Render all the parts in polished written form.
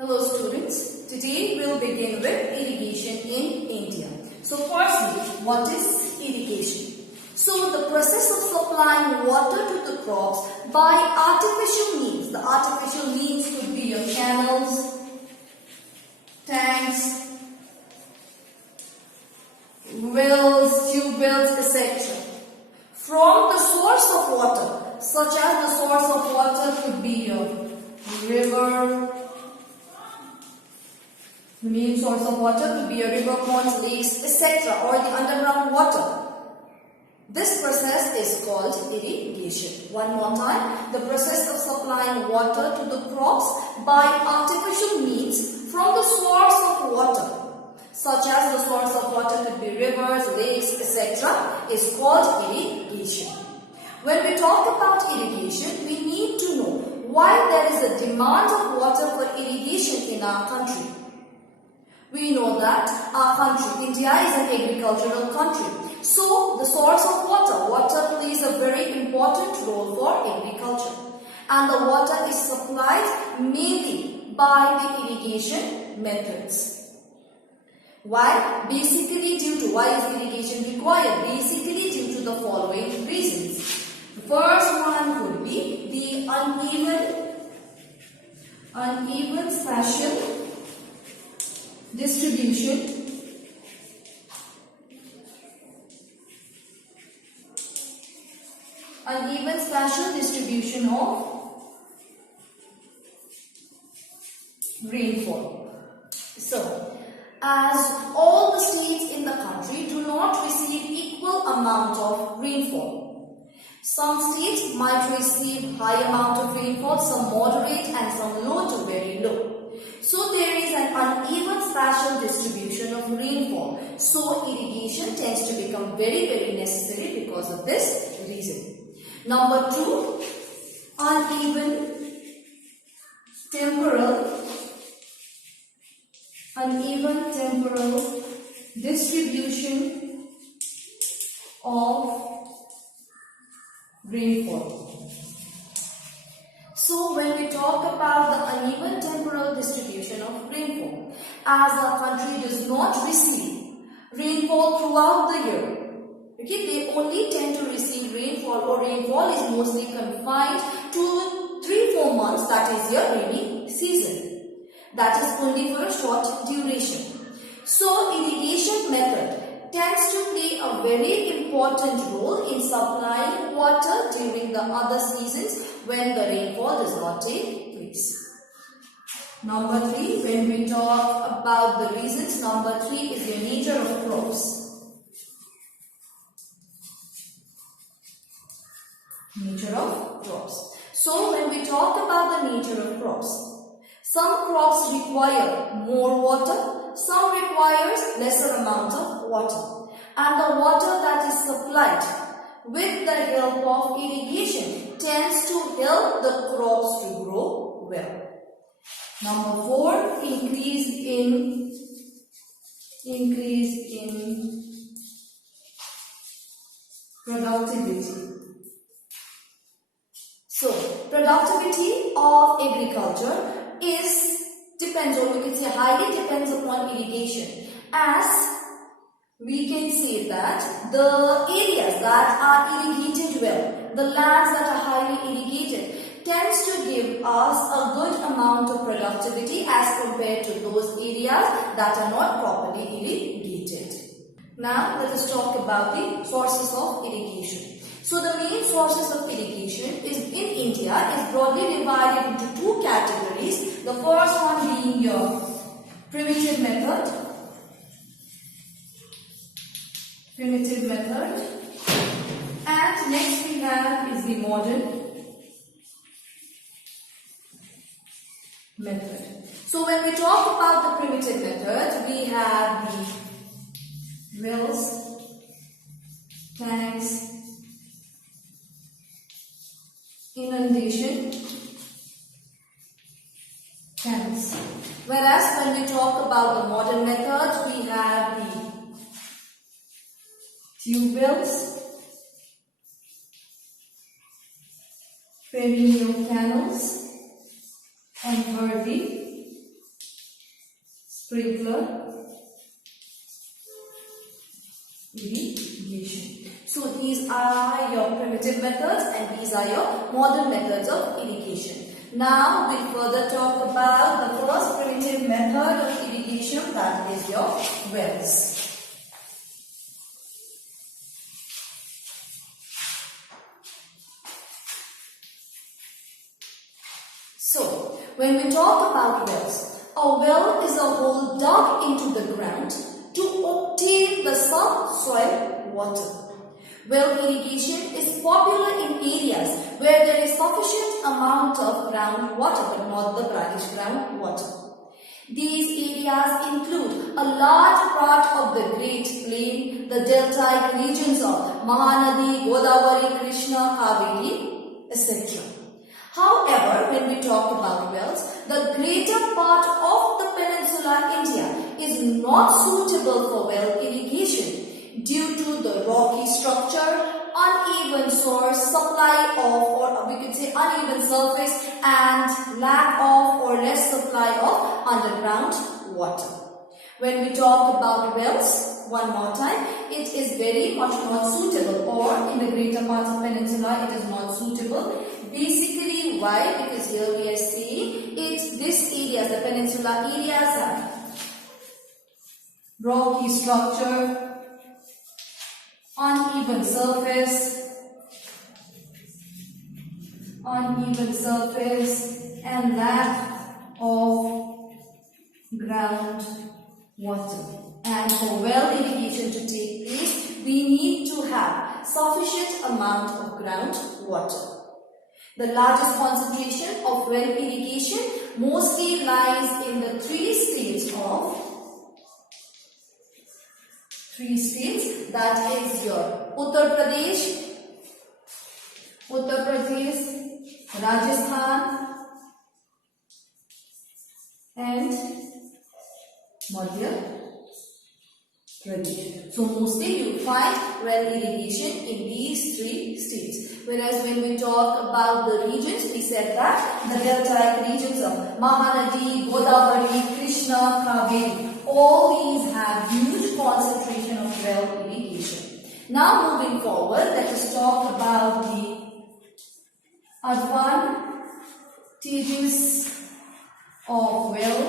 Hello students, today we'll begin with irrigation in India. So firstly, what is irrigation? So the process of supplying water to the crops by artificial means. The artificial means could be your canals, tanks, wells, tube wells, etc. From the source of water, such as the source of water could be your river. The main source of water could be a river, ponds, lakes, etc. or the underground water. This process is called irrigation. One more time. The process of supplying water to the crops by artificial means from the source of water, such as the source of water could be rivers, lakes, etc. is called irrigation. When we talk about irrigation, we need to know why there is a demand of water for irrigation in our country. We know that our country, India, is an agricultural country. So, the source of water plays a very important role for agriculture. And the water is supplied mainly by the irrigation methods. Why? Basically why is irrigation required? Basically due to the following reasons. The first one could be the uneven spatial distribution of rainfall. So, as all the states in the country do not receive equal amount of rainfall. Some states might receive high amount of rainfall, some moderate and some low to very low. So there is an uneven spatial distribution of rainfall. So irrigation tends to become very necessary because of this reason. Number 2, uneven temporal distribution of rainfall. So when we talk about the uneven temporal distribution of rainfall, as our country does not receive rainfall throughout the year, okay, they only tend to receive rainfall, or rainfall is mostly confined to 3-4 months, that is your rainy season. That is only for a short duration. So irrigation method tends to play a very important role in supplying water during the other seasons when the rainfall does not take place. Number 3, when we talk about the reasons, number 3 is the nature of crops. Nature of crops. So when we talk about the nature of crops, some crops require more water, some requires lesser amount of water. And the water that is supplied with the help of irrigation tends to help the crops to grow well. Number 4, increase in productivity. So, productivity of agriculture depends, or we can say highly depends upon irrigation, as we can say that the areas that are irrigated well, the lands that are highly irrigated, tends to give us a good amount of productivity as compared to those areas that are not properly irrigated. Now let us talk about the sources of irrigation. So the main sources of irrigation in India is broadly divided into 2 categories. The first one being your primitive method, and next we have is the modern method. So when we talk about the primitive method, we have the wells, tanks, inundation, canals. Whereas when we talk about the modern methods, we have the tube wells, perennial canals, and thirdly sprinkler irrigation. So these are your primitive methods and these are your modern methods of irrigation. Now we'll further talk about the first primitive method of irrigation, that is your wells. So when we talk about wells, a well is a hole dug into the ground to obtain the subsoil water. Well irrigation is popular in areas where there is sufficient amount of groundwater but not the brackish groundwater. These areas include a large part of the Great Plain, the deltaic regions of Mahanadi, Godavari, Krishna, Kaveri, etc. However, when we talk about wells, the greater part of the peninsular India is not suitable for well irrigation due to the rocky structure, uneven source, supply of, or we could say uneven surface, and lack of or less supply of underground water. When we talk about wells, one more time, it is very much not suitable, or in the greater parts of peninsula it is not suitable. Basically, why? Because here we are saying this areas, the peninsula areas have rocky structure, uneven surface and lack of ground water. And for well irrigation to take place, we need to have sufficient amount of ground water. The largest concentration of well irrigation mostly lies in the three states, that is your Uttar Pradesh, Rajasthan and Madhya Pradesh. So mostly you find well irrigation in these three states. Whereas when we talk about the regions, we said that the deltaic regions of Mahanadi, Godavari, Krishna, Kaveri, all these have huge concentration of well irrigation. Now moving forward, let us talk about the advantages of well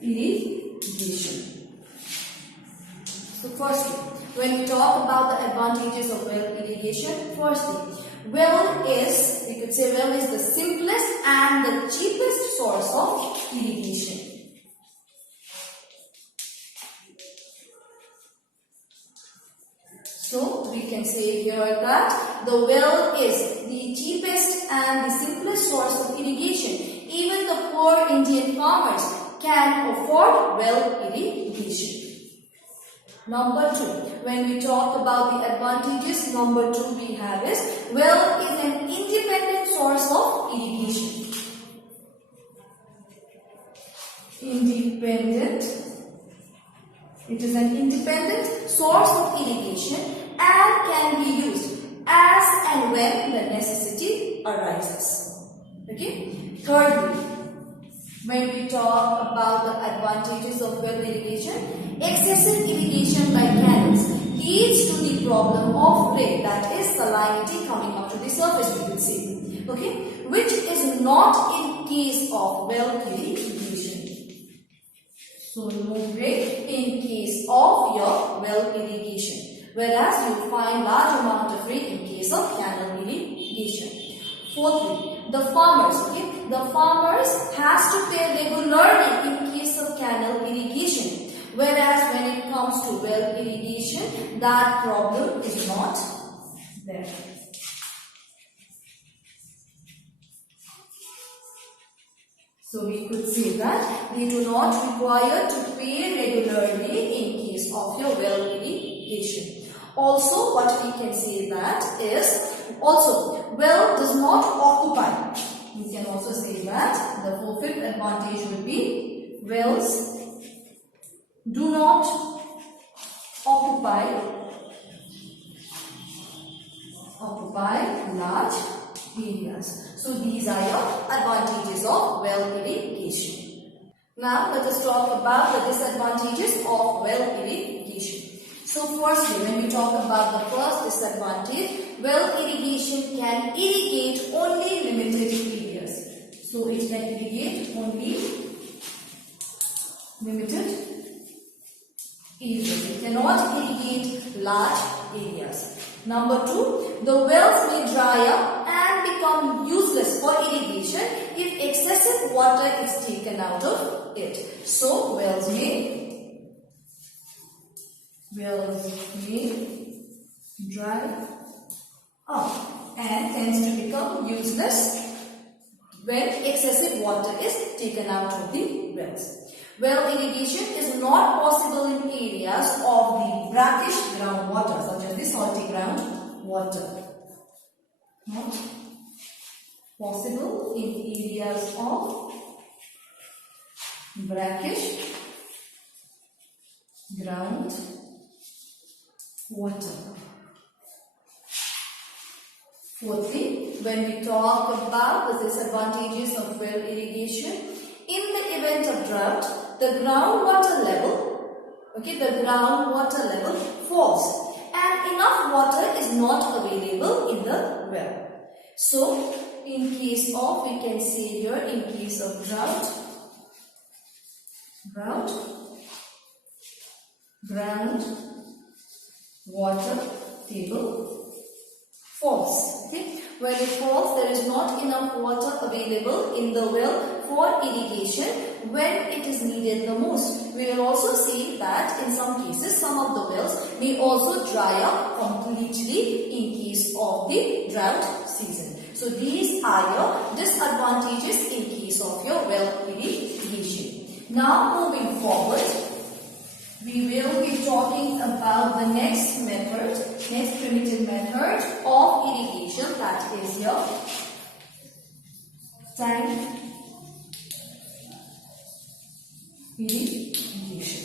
irrigation. So firstly, when we talk about the advantages of well irrigation, firstly, well is the simplest and the cheapest source of irrigation. So we can say here that the well is the cheapest and the simplest source of irrigation. Even the poor Indian farmers can afford well irrigation. Number 2, when we talk about the advantages, number 2 we have is well is an independent source of irrigation. It is an independent source of irrigation and can be used as and when the necessity arises. Okay. Thirdly, when we talk about the advantages of well irrigation, excessive irrigation by canals leads to the problem of rain, that is salinity coming up to the surface, we could say. Okay, which is not in case of well irrigation. So no rain in case of your well irrigation, whereas you find large amount of rain in case of canal irrigation. Fourthly, the farmers has to pay regularly in case of canal irrigation, whereas when it comes to well irrigation, that problem is not there. So we could say that they do not require to pay regularly in case of your well irrigation. Also, what we can say that is, also, well does not occupy. We can also say that the fifth advantage would be wells do not occupy large areas. So these are your advantages of well irrigation. Now let us talk about the disadvantages of well irrigation. So firstly, when we talk about the first disadvantage, well irrigation can irrigate only limited areas. So it can irrigate only limited areas. It cannot irrigate large areas. Number two, the wells may dry up and become useless for irrigation if excessive water is taken out of it. So wells may dry up and tends to become useless when excessive water is taken out of the wells. Well irrigation is not possible in areas of the brackish groundwater such as the salty groundwater. Not possible in areas of brackish groundwater. Fourthly, when we talk about the disadvantages of well irrigation, in the event of drought, the groundwater level falls and enough water is not available in the well. So, in case of, we can say here, in case of drought, ground water table falls. Okay? When it falls, there is not enough water available in the well for irrigation when it is needed the most. We will also see that in some cases, some of the wells may also dry up completely in case of the drought season. So these are your disadvantages in case of your well irrigation. Now moving forward, we will be talking about the next primitive method of irrigation, that is your tank irrigation.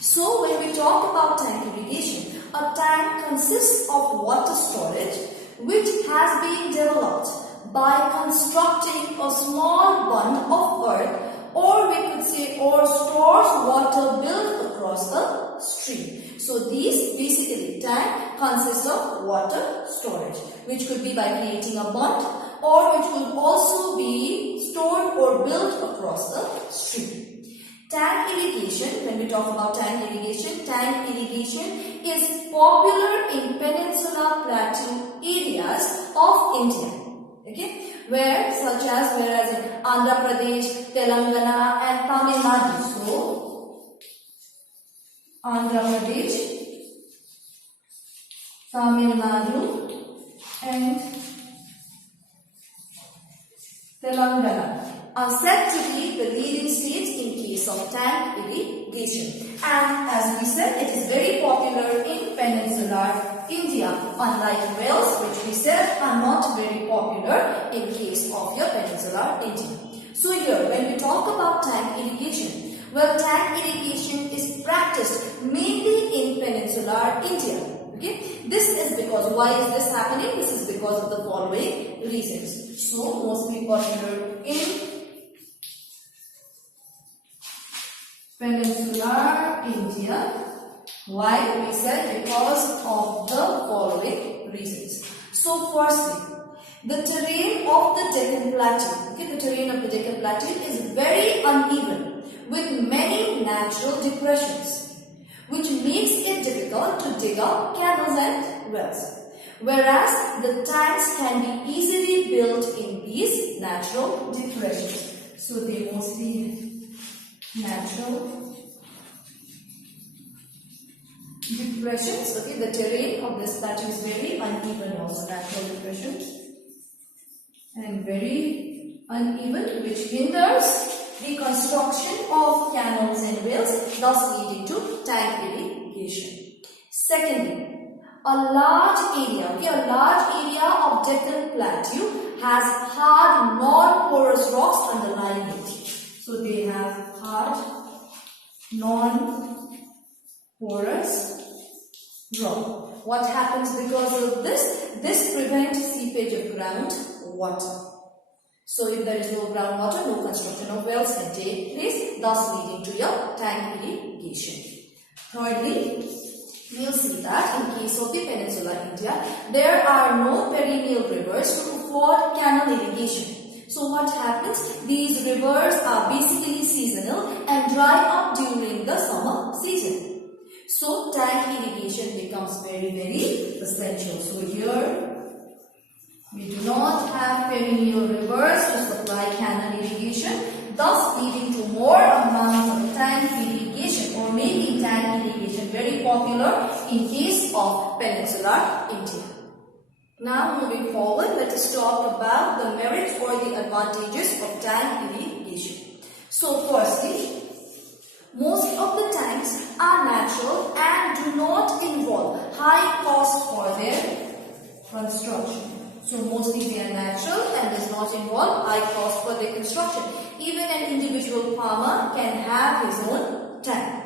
So when we talk about tank irrigation, a tank consists of water storage which has been developed by constructing a small bund of earth, or we could say, or stores water built across a stream. So these basically tank consists of water storage, which could be by creating a bund, or which could also be stored or built across a stream. Tank irrigation, when we talk about tank irrigation is popular in peninsular plateau areas of India. Okay, whereas in Andhra Pradesh, Telangana and Tamil Nadu. So, Andhra Pradesh, Tamil Nadu and Telangana are said to be the leading states in case of tank irrigation. And as we said, it is very popular in peninsular India, unlike wells, which we said are not very popular in case of your peninsular India. So here, when we talk about tank irrigation, well, tank irrigation is practiced mainly in peninsular India. Okay, this is because, why is this happening? This is because of the following reasons. So, mostly popular in peninsular India. Why? We said because of the following reasons. So, firstly, the terrain of the Deccan Plateau, okay, the terrain of the Deccan Plateau is very uneven with many natural depressions, which makes it difficult to dig up canals and wells. Whereas the tanks can be easily built in these natural depressions. So they mostly natural depressions. Okay, the terrain of this plateau is very uneven, also natural depressions, and very uneven, which hinders the construction of canals and wells, thus leading to tank irrigation. Secondly, a large area of Deccan Plateau has hard, non-porous rocks underlying it. So they have hard, non-porous rock. What happens because of this? This prevents seepage of groundwater. So if there is no groundwater, no construction of wells can take place, thus leading to your tank irrigation. Thirdly, we'll see that in case of the peninsular India, there are no perennial rivers to afford canal irrigation. So what happens? These rivers are basically seasonal and dry up during the summer season. So tank irrigation becomes very, very essential. So here we do not have perennial rivers to supply canal irrigation, thus leading to more amount of tank irrigation or making tank irrigation very popular in case of peninsular India. Now moving forward, let us talk about the merits or the advantages of tank irrigation. So firstly, most of the tanks are natural and do not involve high cost for their construction. So mostly they are natural and does not involve high cost for their construction. Even an individual farmer can have his own tank.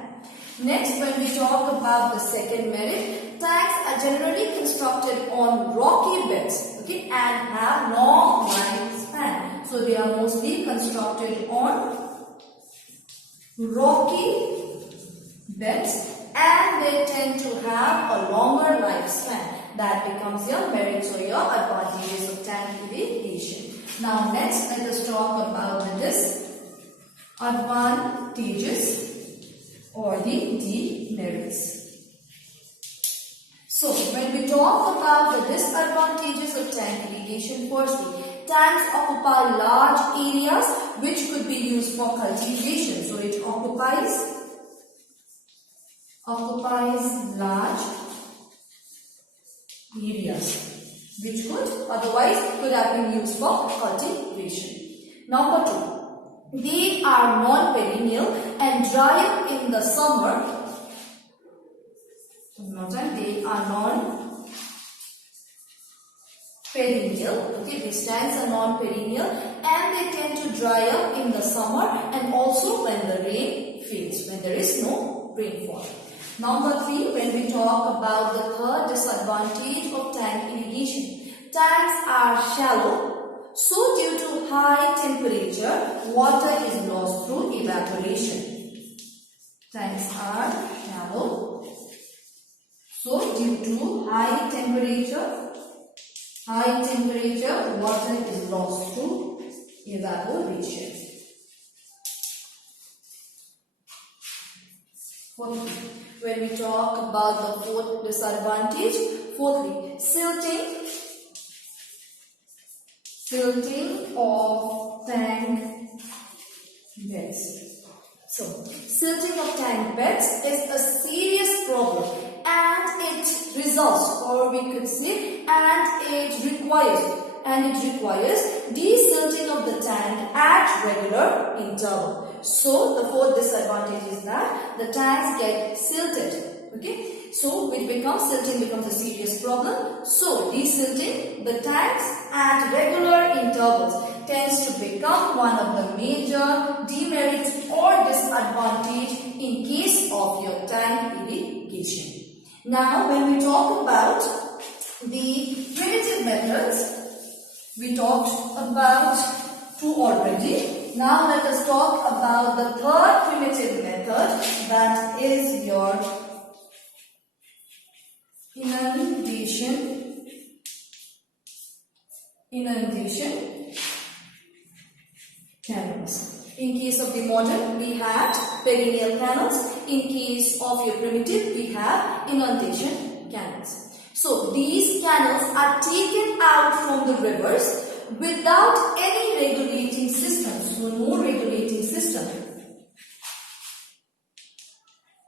Next, when we talk about the second merit, tanks are generally constructed on rocky beds, okay, and have long lifespan. So they are mostly constructed on rocky beds and they tend to have a longer lifespan. That becomes your merits or your advantages of tank irrigation. Now next, let us talk about the disadvantages or the demerits. So when we talk about the disadvantages of tank irrigation, firstly, tanks occupy large areas which could be used for cultivation. So it occupies large areas which could have been used for cultivation. Number two, they are non-perennial and dry up in the summer. They are non-perennial. Okay, these tanks are non-perennial and they tend to dry up in the summer and also when the rain fails, when there is no rainfall. Number three, when we talk about the third disadvantage of tank irrigation, tanks are shallow. So due to high temperature, water is lost through evaporation. Tanks are shallow. So due to high temperature, water is lost through evaporation. Fourthly, when we talk about the fourth disadvantage, silting of tank beds. So, silting of tank beds is a serious problem and it results, or we could say, and it requires desilting of the tank at regular interval. So the fourth disadvantage is that the tanks get silted. Okay, so silting becomes a serious problem. So desilting the tanks at regular intervals tends to become one of the major demerits or disadvantage in case of your tank irrigation. Now, when we talk about the primitive methods, we talked about two already. Now, let us talk about the third primitive method, that is your inundation canals. In case of the modern, we had perennial canals. In case of your primitive, we have inundation canals. So, these canals are taken out from the rivers without any regulating system. So, no regulating system.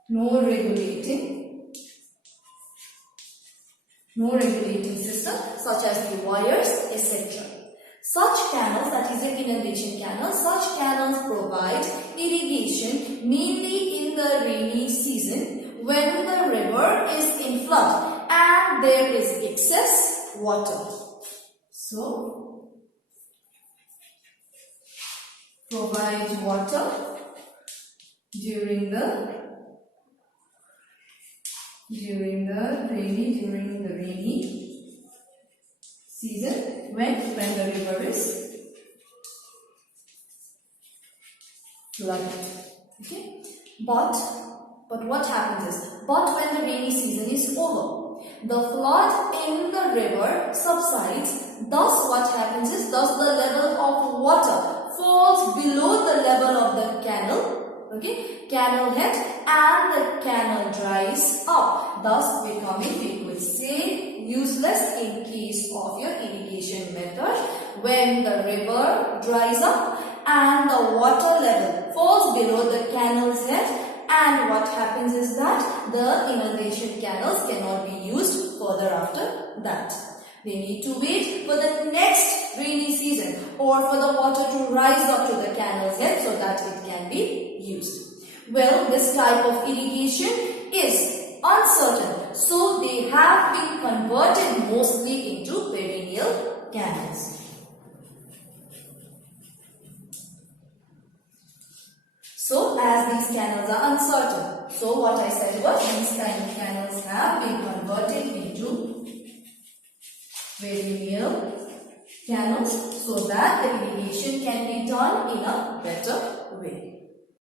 No regulating system such as the wires, etc. Such canals, that is the inundation canals, such canals provide irrigation mainly in the rainy season when the river is in flood and there is excess water. So, provide water during the rainy season when the river is flooded. Okay, but what happens is, when the rainy season is over, the flood in the river subsides. Thus what happens is, the level of water falls below the level of the canal, okay, canal head, and the canal dries up, thus becoming, we could say, useless in case of your irrigation method. When the river dries up and the water level falls below the canal's head, and what happens is that the inundation canals cannot be used further after that. They need to wait for the next rainy season or for the water to rise up to the canal's head so that it can be used. Well, this type of irrigation is uncertain, so they have been converted mostly into perennial canals. So, as these canals are uncertain, so what I said was, these kind of canals have been converted into perennial canals so that the irrigation can be done in a better way.